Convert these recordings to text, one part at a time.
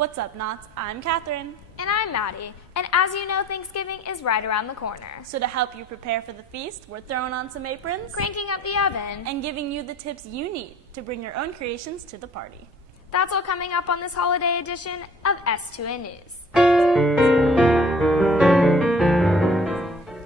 What's up, Knots? I'm Catherine. And I'm Maddie. And as you know, Thanksgiving is right around the corner. So to help you prepare for the feast, we're throwing on some aprons, Cranking up the oven, and giving you the tips you need to bring your own creations to the party. That's all coming up on this holiday edition of S2N News.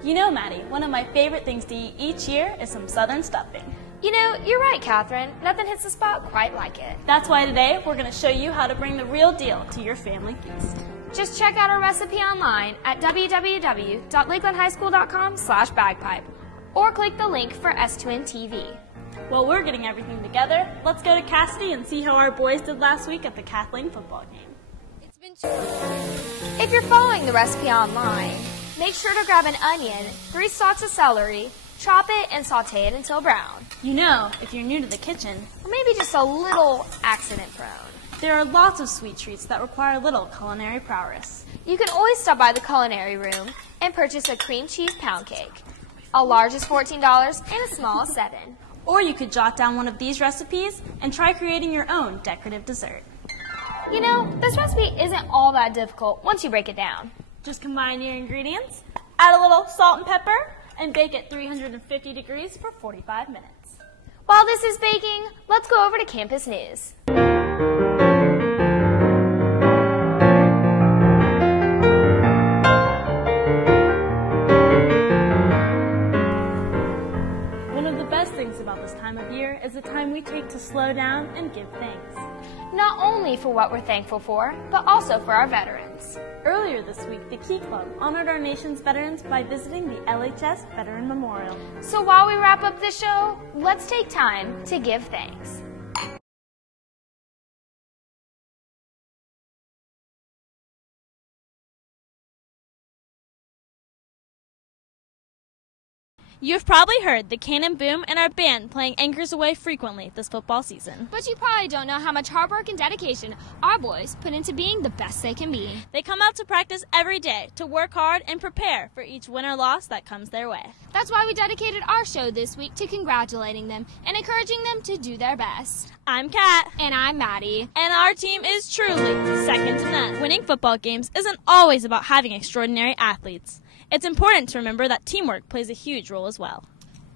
You know, Maddie, one of my favorite things to eat each year is some southern stuffing. You know, you're right, Catherine. Nothing hits the spot quite like it. That's why today we're going to show you how to bring the real deal to your family feast. Just check out our recipe online at www.lakelandhighschool.com/bagpipe or click the link for S2N TV. While we're getting everything together, let's go to Cassidy and see how our boys did last week at the Kathleen football game. If you're following the recipe online, make sure to grab an onion, 3 stalks of celery, chop it and saute it until brown. You know, if you're new to the kitchen, Or maybe just a little accident prone, there are lots of sweet treats that require little culinary prowess. you can always stop by the culinary room and purchase a cream cheese pound cake. A large is $14 and a small is $7. Or you could jot down one of these recipes and try creating your own decorative dessert. You know, this recipe isn't all that difficult once you break it down. Just combine your ingredients, add a little salt and pepper, and bake at 350 degrees for 45 minutes. While this is baking, let's go over to campus news. One of the best things about this time of year is the time we take to slow down and give thanks. Not only for what we're thankful for, but also for our veterans. Earlier this week, the Key Club honored our nation's veterans by visiting the LHS Veteran Memorial. So while we wrap up this show, let's take time to give thanks. You've probably heard the cannon boom and our band playing Anchors Away frequently this football season. But you probably don't know how much hard work and dedication our boys put into being the best they can be. They come out to practice every day to work hard and prepare for each win or loss that comes their way. That's why we dedicated our show this week to congratulating them and encouraging them to do their best. I'm Kat. And I'm Maddie. And our team is truly second to none. Winning football games isn't always about having extraordinary athletes. It's important to remember that teamwork plays a huge role as well.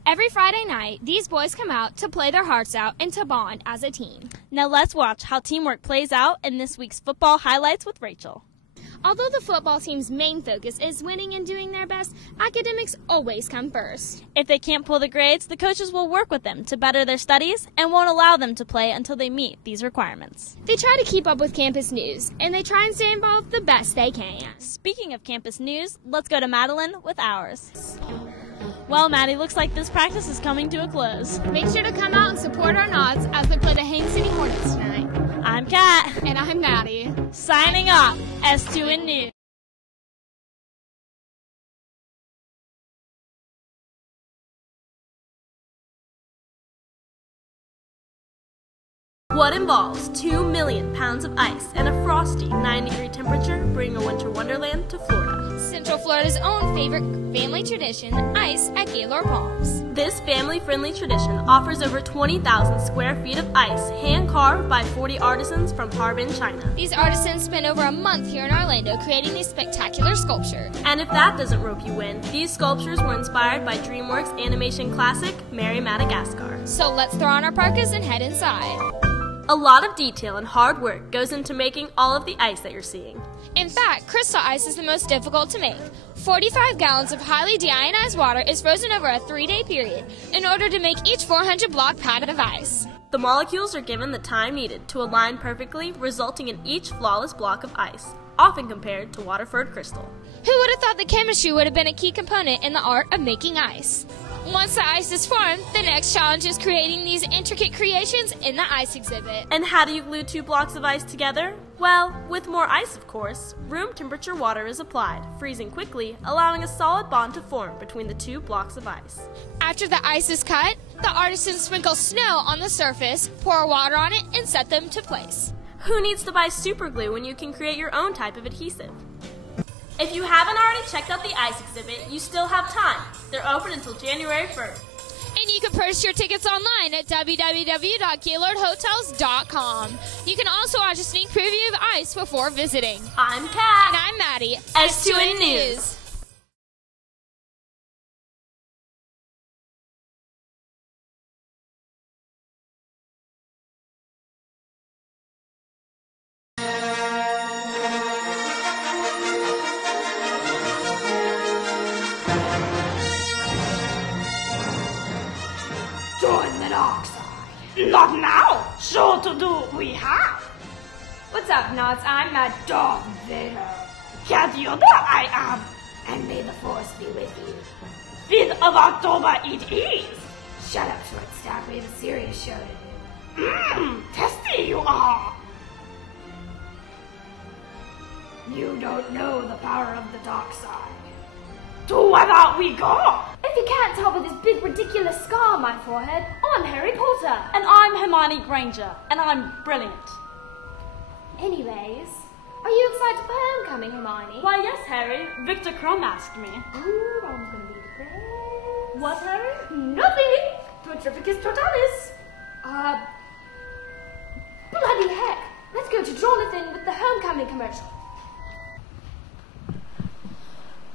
Every Friday night, these boys come out to play their hearts out and to bond as a team. Now let's watch how teamwork plays out in this week's football highlights with Rachel. Although the football team's main focus is winning and doing their best, academics always come first. If they can't pull the grades, the coaches will work with them to better their studies and won't allow them to play until they meet these requirements. They try to keep up with campus news, and they try and stay involved the best they can. Speaking of campus news, let's go to Madeline with ours. Well, Maddie, looks like this practice is coming to a close. Make sure to come out and support our Nods as they play the Haines City Hornets tonight. I'm Kat. And I'm Maddie. Signing off, S2N News. What involves 2 million pounds of ice and a frosty 9-degree temperature bring a winter wonderland to Florida? Central Florida's own favorite family tradition, ice at Gaylord Palms. This family-friendly tradition offers over 20,000 square feet of ice hand-carved by 40 artisans from Harbin, China. These artisans spent over a month here in Orlando creating these spectacular sculptures. And if that doesn't rope you in, these sculptures were inspired by DreamWorks animation classic, Mary Madagascar. So let's throw on our parkas and head inside. A lot of detail and hard work goes into making all of the ice that you're seeing. In fact, crystal ice is the most difficult to make. 45 gallons of highly deionized water is frozen over a 3-day period in order to make each 400-block pad of ice. The molecules are given the time needed to align perfectly, resulting in each flawless block of ice, often compared to Waterford crystal. Who would have thought that chemistry would have been a key component in the art of making ice? Once the ice is formed, the next challenge is creating these intricate creations in the ice exhibit. And how do you glue 2 blocks of ice together? Well, with more ice, of course. Room temperature water is applied, freezing quickly, allowing a solid bond to form between the 2 blocks of ice. After the ice is cut, the artisans sprinkle snow on the surface, pour water on it, and set them to place. Who needs to buy super glue when you can create your own type of adhesive? If you haven't already checked out the ice exhibit, you still have time. They're open until January 1st. And And you can purchase your tickets online at www.gaylordhotels.com. You can also watch a sneak preview of ICE before visiting. I'm Kat. And I'm Maddie. S2N News. Join the dark side. Not now. Sure to do we have. What's up, Nuts? I'm Matt. Darth Vader. Cat Yoda I am. And may the force be with you. 5th of October it is. Shut up, short staff. We have a serious show to do. Testy you are. You don't know the power of the dark side. To whether we go. If you can't tell by this big ridiculous scar on my forehead, I'm Harry Potter. And I'm Hermione Granger, and I'm brilliant. Anyways, are you excited for homecoming, Hermione? Why, yes, Harry. Victor Crumb asked me. Ooh, I'm gonna be the best. What, Harry? Nothing. Petrificus totalis. Bloody heck. Let's go to Jonathan with the homecoming commercial.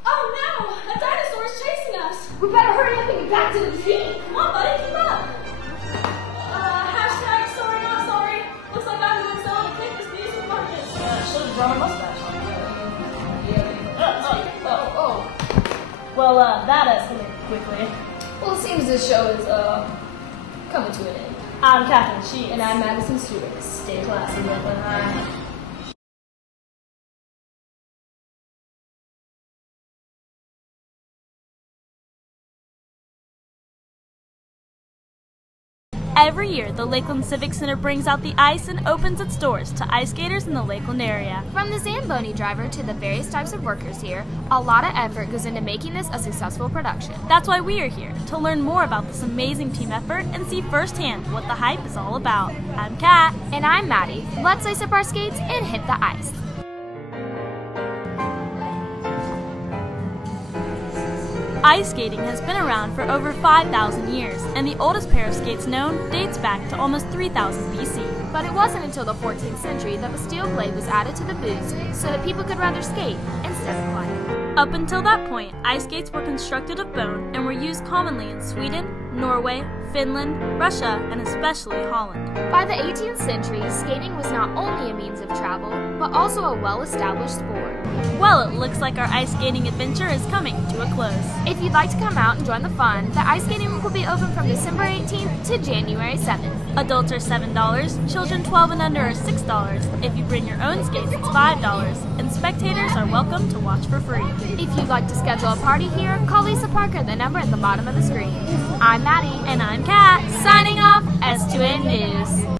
Oh no! A dinosaur is chasing us! We better hurry up and get back to the team. Come on, buddy, keep up! Hashtag sorry, not sorry. Looks like I'm doing so to kick this piece of Marcus. Should have drawn a mustache on. Well, that escalated quickly. Well, it seems this show is, coming to an end. I'm Catherine Sheets. And I'm Madisson Stewart. Stay classy, Lakeland High. Every year, the Lakeland Civic Center brings out the ice and opens its doors to ice skaters in the Lakeland area. From the Zamboni driver to the various types of workers here, a lot of effort goes into making this a successful production. That's why we are here, to learn more about this amazing team effort and see firsthand what the hype is all about. I'm Kat. And I'm Maddie. Let's lace up our skates and hit the ice. Ice skating has been around for over 5,000 years, and the oldest pair of skates known dates back to almost 3000 BC. But it wasn't until the 14th century that the steel blade was added to the boots so that people could rather skate instead of glide. Up until that point, ice skates were constructed of bone and were used commonly in Sweden, Norway, Finland, Russia, and especially Holland. By the 18th century, skating was not only a means of travel, but also a well-established sport. Well, it looks like our ice skating adventure is coming to a close. If you'd like to come out and join the fun, the ice skating rink will be open from December 18th to January 7th. Adults are $7, children 12 and under are $6. If you bring your own skates, it's $5, and spectators are welcome to watch for free. If you'd like to schedule a party here, call Lisa Parker, the number at the bottom of the screen. I'm Maddie. And I'm Kat, signing off, S2N News.